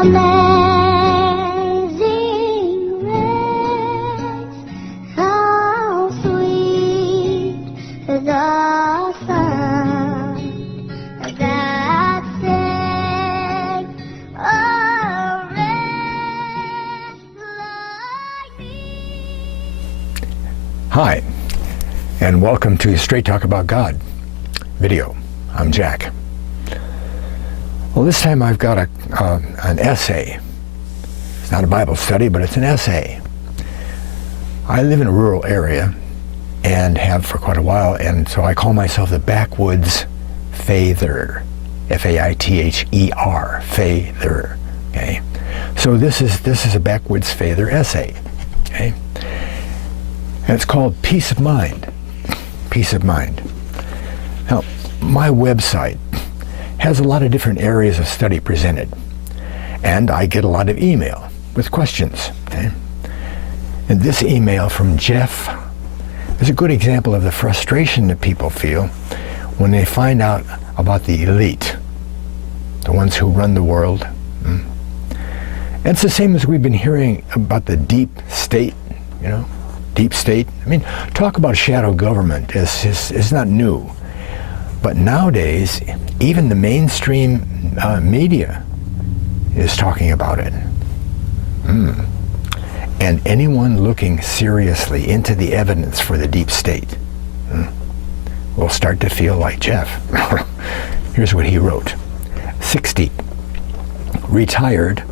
Amazing grace, how sweet the sound that saved a wretch like me. Hi, and welcome to Straight Talk About God video. I'm Jack. Well, this time I've got an essay. It's not a Bible study, but it's an essay. I live in a rural area and have for quite a while, and so I call myself the backwoods father. F-A-I-T-H-E-R, father. Okay, so this is a backwoods father essay. Okay, and it's called Peace of Mind. Peace of Mind. Now, my website has a lot of different areas of study presented, and I get a lot of email with questions. Okay? And this email from Jeff is a good example of the frustration that people feel when they find out about the elite, the ones who run the world. And it's the same as we've been hearing about the deep state, deep state. I mean, talk about shadow government is not new. But nowadays, even the mainstream media is talking about it. And anyone looking seriously into the evidence for the deep state will start to feel like Jeff. Here's what he wrote. 60, retired,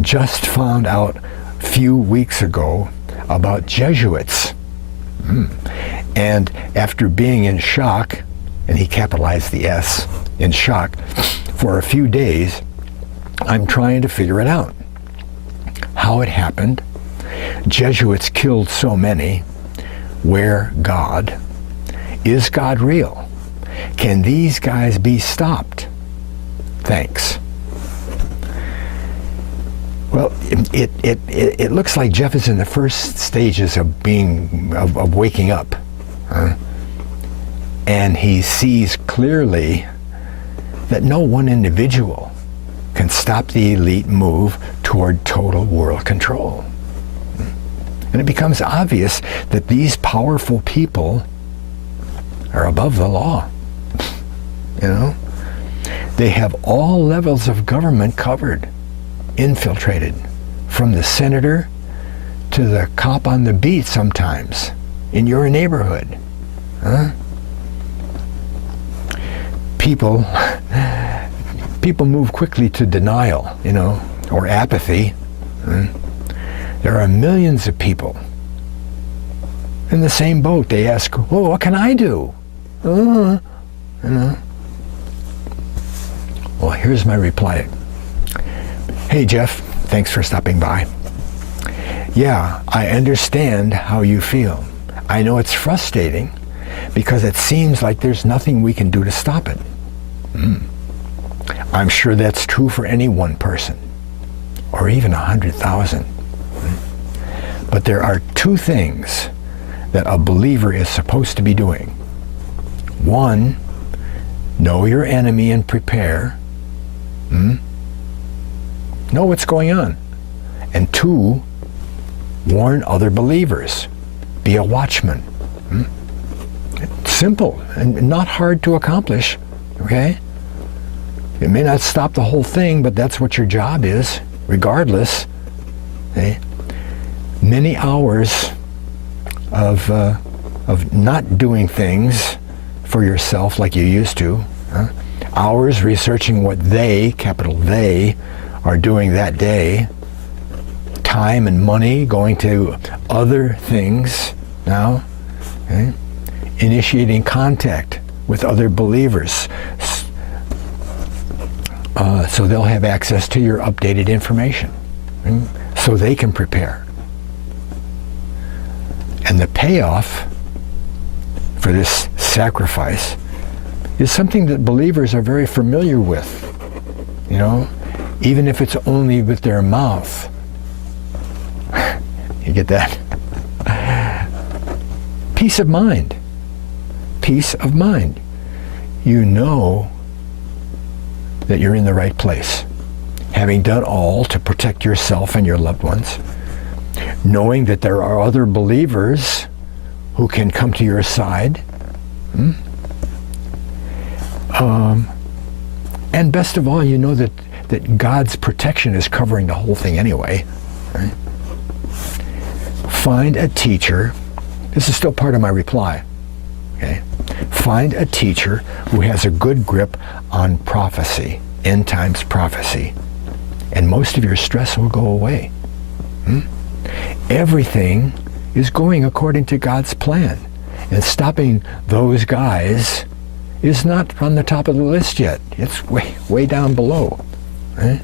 just found out a few weeks ago about Jesuits. And after being in shock, and he capitalized the S, in shock, for a few days, I'm trying to figure it out. How it happened, Jesuits killed so many, where God? Is God real? Can these guys be stopped? Thanks. Well, it looks like Jeff is in the first stages of waking up. And he sees clearly that no one individual can stop the elite move toward total world control. And it becomes obvious that these powerful people are above the law. They have all levels of government covered, infiltrated, from the senator to the cop on the beat sometimes in your neighborhood. People move quickly to denial, or apathy. There are millions of people in the same boat. They ask, "Well, what can I do?" Well, here's my reply. Hey, Jeff, thanks for stopping by. Yeah, I understand how you feel. I know it's frustrating because it seems like there's nothing we can do to stop it. I'm sure that's true for any one person, or even 100,000. But there are two things that a believer is supposed to be doing. One, know your enemy and prepare. Know what's going on. And two, warn other believers. Be a watchman. Simple and not hard to accomplish. Okay? It may not stop the whole thing, but that's what your job is, regardless. Okay? Many hours of not doing things for yourself like you used to. Hours researching what they, capital they, are doing that day. Time and money going to other things now. Okay? Initiating contact with other believers so they'll have access to your updated information, so they can prepare. And the payoff for this sacrifice is something that believers are very familiar with, even if it's only with their mouth. You get that? Peace of mind. Peace of mind. You know that you're in the right place. having done all to protect yourself and your loved ones, knowing that there are other believers who can come to your side, and best of all, you know that God's protection is covering the whole thing anyway. Right? Find a teacher. This is still part of my reply. Okay? Find a teacher who has a good grip on prophecy, end times prophecy, and most of your stress will go away. Everything is going according to God's plan, and stopping those guys is not on the top of the list yet. It's way down below. Right?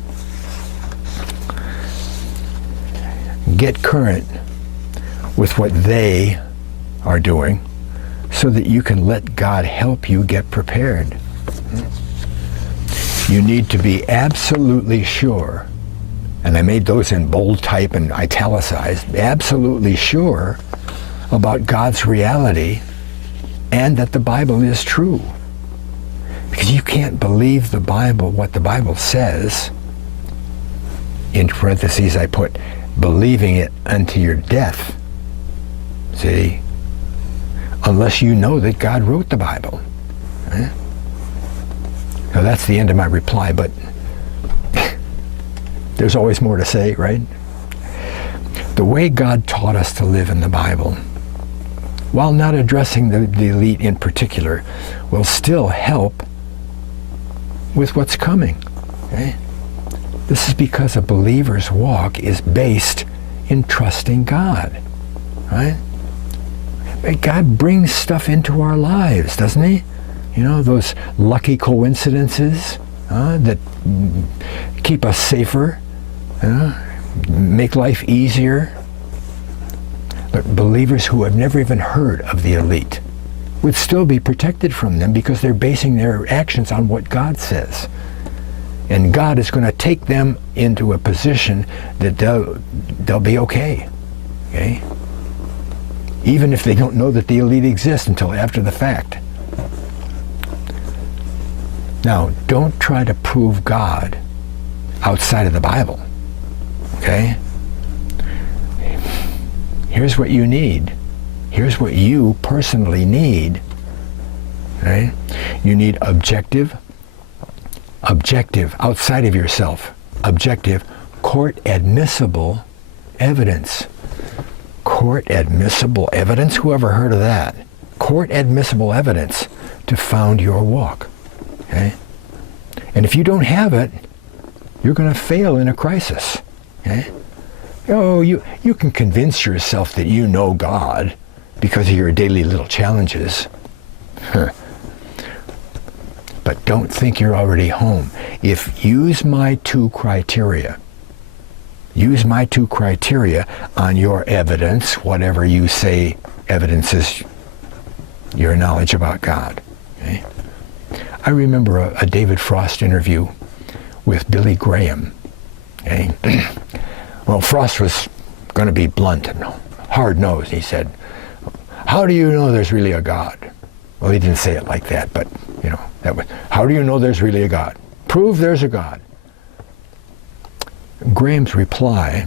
Get current with what they are doing so that you can let God help you get prepared. You need to be absolutely sure, and I made those in bold type and italicized, absolutely sure about God's reality and that the Bible is true. Because you can't believe the Bible, what the Bible says, in parentheses I put, believing it unto your death, see, unless you know that God wrote the Bible. Right? Now that's the end of my reply, but there's always more to say, right? The way God taught us to live in the Bible, while not addressing the elite in particular, will still help with what's coming. Okay? This is because a believer's walk is based in trusting God. Right? God brings stuff into our lives, doesn't he? You know, those lucky coincidences that keep us safer, make life easier. But believers who have never even heard of the elite would still be protected from them because they're basing their actions on what God says. And God is going to take them into a position that they'll be okay. Okay? Even if they don't know that the elite exists until after the fact. Now, don't try to prove God outside of the Bible. Okay? Here's what you need. Here's what you personally need. Right? You need objective, outside of yourself, objective, court admissible evidence. Court admissible evidence? Who ever heard of that? Court admissible evidence to found your walk. Okay? And if you don't have it, you're going to fail in a crisis. Okay? Oh, you can convince yourself that you know God because of your daily little challenges. But don't think you're already home. Use my two criteria on your evidence, whatever you say evidence is your knowledge about God. Okay? I remember a David Frost interview with Billy Graham. Okay? Well, Frost was going to be blunt and hard-nosed. He said, "How do you know there's really a God?" Well, he didn't say it like that, but, you know, that was, "How do you know there's really a God? Prove there's a God." Graham's reply,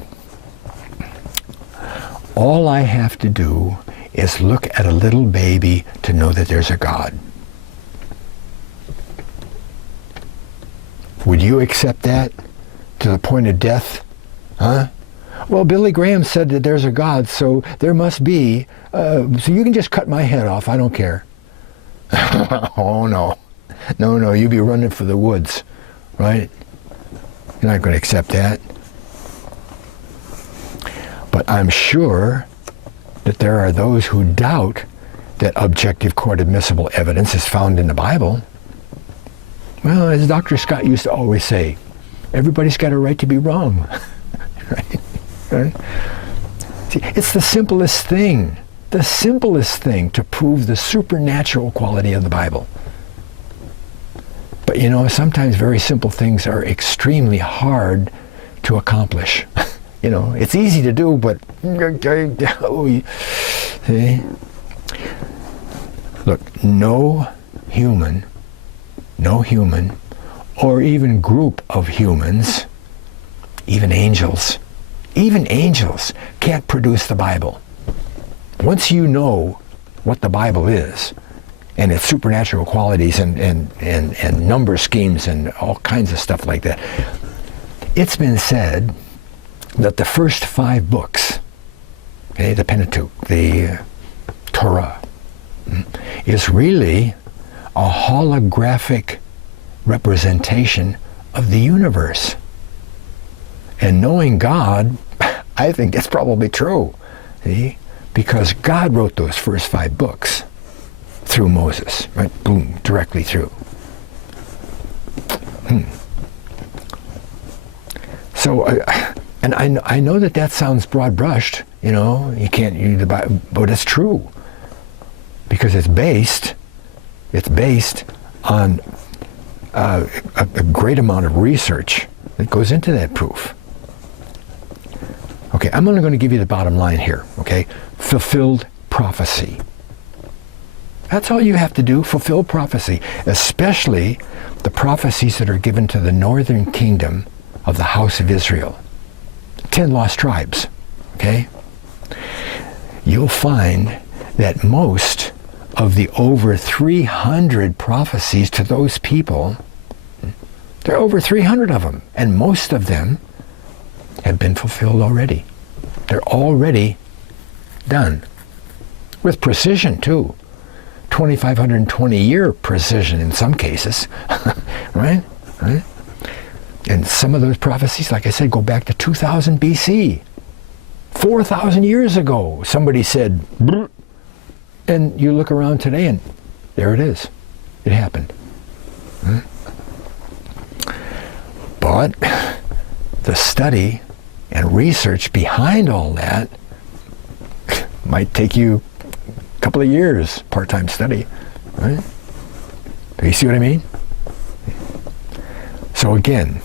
"All I have to do is look at a little baby to know that there's a God." Would you accept that to the point of death? Huh? Well, Billy Graham said that there's a God, so there must be, so you can just cut my head off, I don't care. Oh, no. No, you'd be running for the woods, right? You're not going to accept that. But I'm sure that there are those who doubt that objective court admissible evidence is found in the Bible. Well, as Dr. Scott used to always say, everybody's got a right to be wrong. Right? See, it's the simplest thing to prove the supernatural quality of the Bible. But you know, sometimes very simple things are extremely hard to accomplish. You know, it's easy to do, but see? Look, no human, or even group of humans, Even angels can't produce the Bible. Once you know what the Bible is, and its supernatural qualities and number schemes and all kinds of stuff like that, it's been said that the first 5 books, okay, the Pentateuch, the Torah, is really a holographic representation of the universe. And knowing God, I think that's probably true, see? Because God wrote those first 5 books through Moses, right? Boom, directly through. So, and I know that sounds broad-brushed, you know, you can't use the Bible, but it's true. Because it's based on a great amount of research that goes into that proof. Okay, I'm only going to give you the bottom line here, okay? Fulfilled prophecy. That's all you have to do, fulfill prophecy, especially the prophecies that are given to the northern kingdom of the house of Israel. 10 lost tribes, okay? You'll find that most of the over 300 prophecies to those people, there are over 300 of them, and most of them have been fulfilled already. They're already done. With precision, too. 2,520-year precision in some cases, right? And some of those prophecies, like I said, go back to 2000 BC. 4,000 years ago, somebody said, "Brr," and you look around today and there it is. It happened. But the study and research behind all that might take you a couple of years, part-time study, right? Do you see what I mean? So again,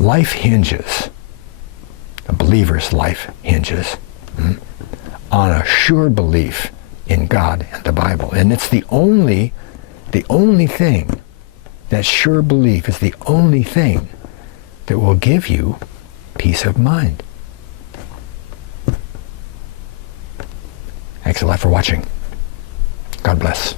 life hinges, a believer's life hinges on a sure belief in God and the Bible. And it's the only thing, that sure belief is the only thing that will give you peace of mind. Thanks a lot for watching. God bless.